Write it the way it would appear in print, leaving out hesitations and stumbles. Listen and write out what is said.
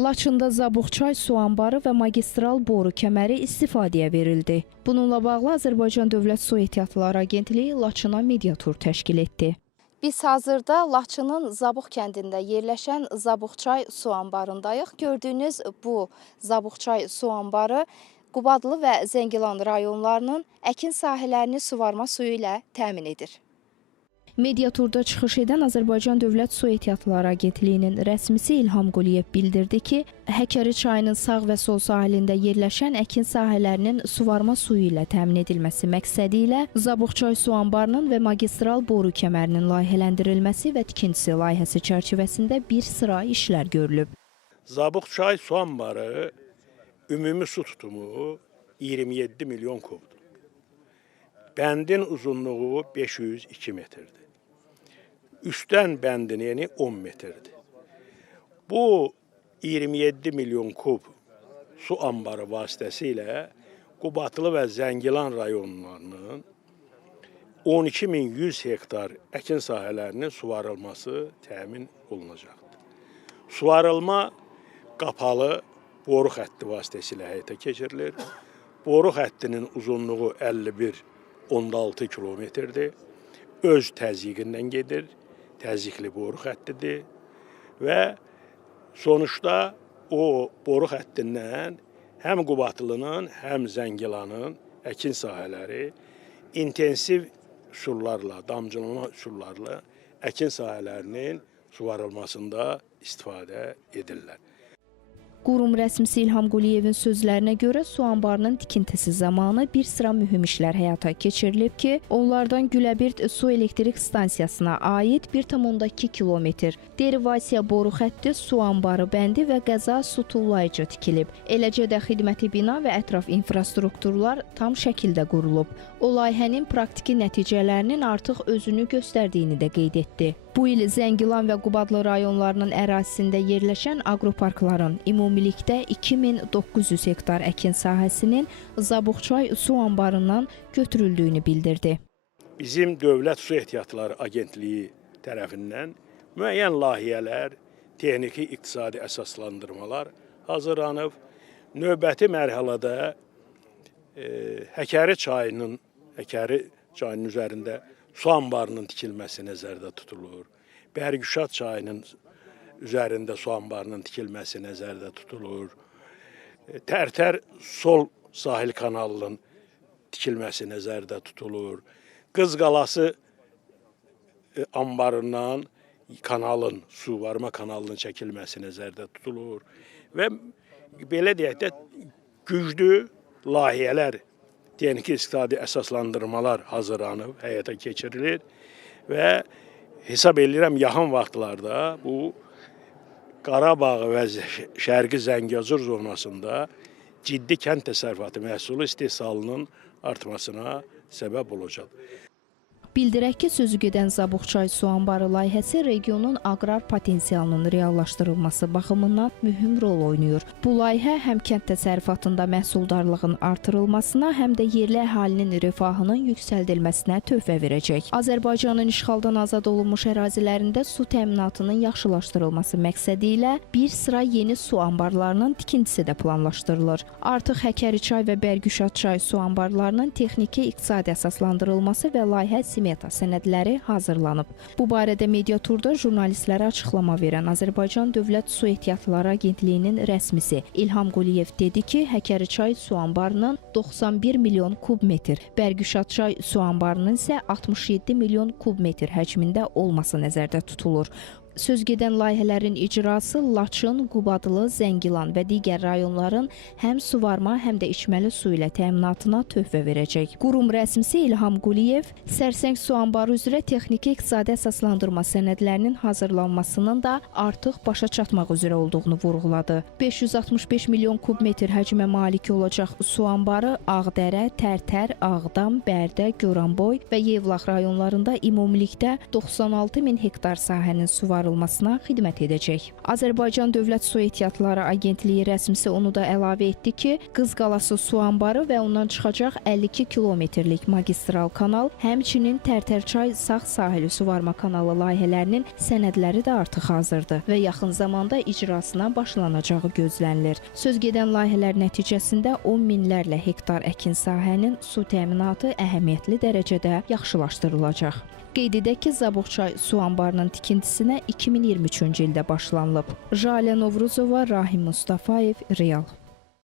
Laçında Zabuqçay su anbarı və magistral boru kəməri istifadəyə verildi. Bununla bağlı Azərbaycan Dövlət Su Ehtiyatları Agentliyi Laçına mediatur təşkil etdi. Biz hazırda Laçının Zabuq kəndində yerləşən Zabuqçay su anbarındayıq. Gördüyünüz bu Zabuqçay su anbarı Qubadlı və Zəngilan rayonlarının əkin sahələrini suvarma suyu ilə təmin edir. Mediaturda çıxış edən Azərbaycan Dövlət Su Ehtiyatları Agentliyinin rəsmisi İlham Quliyev bildirdi ki, Həkəri çayının sağ və sol sahilində yerləşən əkin sahələrinin suvarma suyu ilə təmin edilməsi məqsədi ilə Zabuqçay su anbarının və magistral boru kəmərinin layihələndirilməsi və tikintisi layihəsi çərçivəsində bir sıra işlər görülüb. Zabuqçay su anbarı ümumi su tutumu 27 milyon kubdur. Bəndin uzunluğu 502 metrdir. Üstten bəndin eni 10 metrdir. Bu 27 milyon kub su anbarı vasitəsilə Qubadlı və Zəngilan rayonlarının 12.100 hektar əkin sahələrinin suvarılması təmin olunacaqdır. Suvarılma qapalı boru xətti vasitəsilə həyata keçirilir. Boru xəttinin uzunluğu 51,6 kilometrdir. Öz təzyiqindən gedir. Təzyiqli boru xəttidir və sonuçta o boru xəttindən həm Qubadlının, həm Zəngilanın əkin sahələri intensiv üsullarla, damcılama üsullarla əkin sahələrinin suvarılmasında istifadə edirlər. Qurum rəsmisi İlham Quliyevin sözlərinə görə su anbarının tikintisi zamanı bir sıra mühüm işlər həyata keçirilib ki, onlardan Güləbird su elektrik stansiyasına aid 1,2 kilometr derivasiya boru xətti, su anbarı bəndi və qəza su tullayıcı tikilib. Eləcə də xidməti bina və ətraf infrastrukturlar tam şəkildə qurulub. O layihənin praktiki nəticələrinin artıq özünü göstərdiyini də qeyd etdi. Bu il Zəngilan və Qubadlı rayonlarının ərazisində yerləşən aqroparkların ümumilikdə 2900 hektar əkin sahəsinin Zabuqçay su anbarından götürüldüyünü bildirdi. Bizim Dövlət Su Ehtiyatları Agentliyi tərəfindən müəyyən layihələr, texniki iqtisadi əsaslandırmalar hazırlanıb. Növbəti mərhələdə Həkəri çayının üzərində su anbarının tikilməsi nəzərdə tutulur. Bərgüşad çayının üzərində su anbarının tikilməsi nəzərdə tutulur. Tərtər sol sahil kanalının tikilməsi nəzərdə tutulur. Qız Qalası anbarından kanalın, su varma kanalının çəkilməsi nəzərdə tutulur. Və belə deyək də güclü layihələr, texniki iqtisadi əsaslandırmalar hazırlanıb, həyata keçirilir və hesab edirəm yaxın vaxtlarda bu Qarabağ və Şərqi Zəngəzur zonasında ciddi kənd təsərrüfatı məhsulu istehsalının artmasına səbəb olacaq. Bildirək ki, sözü gedən Zabuqçay su anbarı layihəsi regionun aqrar potensialının reallaşdırılması baxımından mühüm rol oynayır. Bu layihə həm kənd təsərrüfatında məhsuldarlığın artırılmasına, həm də yerli əhalinin rifahının yüksəldilməsinə töhfə verəcək. Azərbaycanın işğaldan azad olunmuş ərazilərində su təminatının yaxşılaşdırılması məqsədi ilə bir sıra yeni su anbarlarının tikintisi də planlaşdırılır. Artıq Həkəri çay və Bərgüşad çay su anbarlarının texniki iqtisadi əsaslandırılması və layihə smeta sənədləri hazırlanıb. Bu barədə mediaturda jurnalistlərə açıqlama verən Azərbaycan Dövlət Su Ehtiyatları Agentliyinin rəsmisi İlham Quliyev dedi ki, Həkəri çay su anbarının 91 milyon kubmetr, Bərgüşad çay su anbarının isə 67 milyon kubmetr həcmində olması nəzərdə tutulur. Söz gedən layihələrin icrası Laçın, Qubadlı, Zəngilan və digər rayonların həm suvarma, həm də içməli su ilə təminatına töhfə verəcək. Qurum rəsmisi İlham Quliyev Sərsəng su anbarı üzrə texniki iqtisadi əsaslandırma sənədlərinin hazırlanmasının da artıq başa çatmaq üzrə olduğunu vurğuladı. 565 milyon kubmetr həcmə malik olacaq su anbarı Ağdərə, Tərtər, Ağdam, Bərdə, Goranboy və Yevlax rayonlarında ümumilikdə 96 min hektar sahənin suvarılması aparılmasına xidmət edəcək. Azərbaycan Dövlət Su Ehtiyatları Agentliyi rəsmisi onu da əlavə etdi ki, Qızqalası su anbarı və ondan çıxacaq 52 kilometrlik magistral kanal, həmçinin Tərtərçay sağ sahili suvarma kanalı layihələrinin sənədləri də artıq hazırdır və yaxın zamanda icrasına başlanacağı gözlənilir. Söz gedən layihələr nəticəsində 10 minlərlə hektar əkin sahənin su təminatı əhəmiyyətli dərəcədə yaxşılaşdırılacaq. Qeyd edək ki, Zabuqçay su anbarının tikintisinə 2023-cü ildə başlanılıb. Jalə Novruzova, Rahim Mustafayev, Real.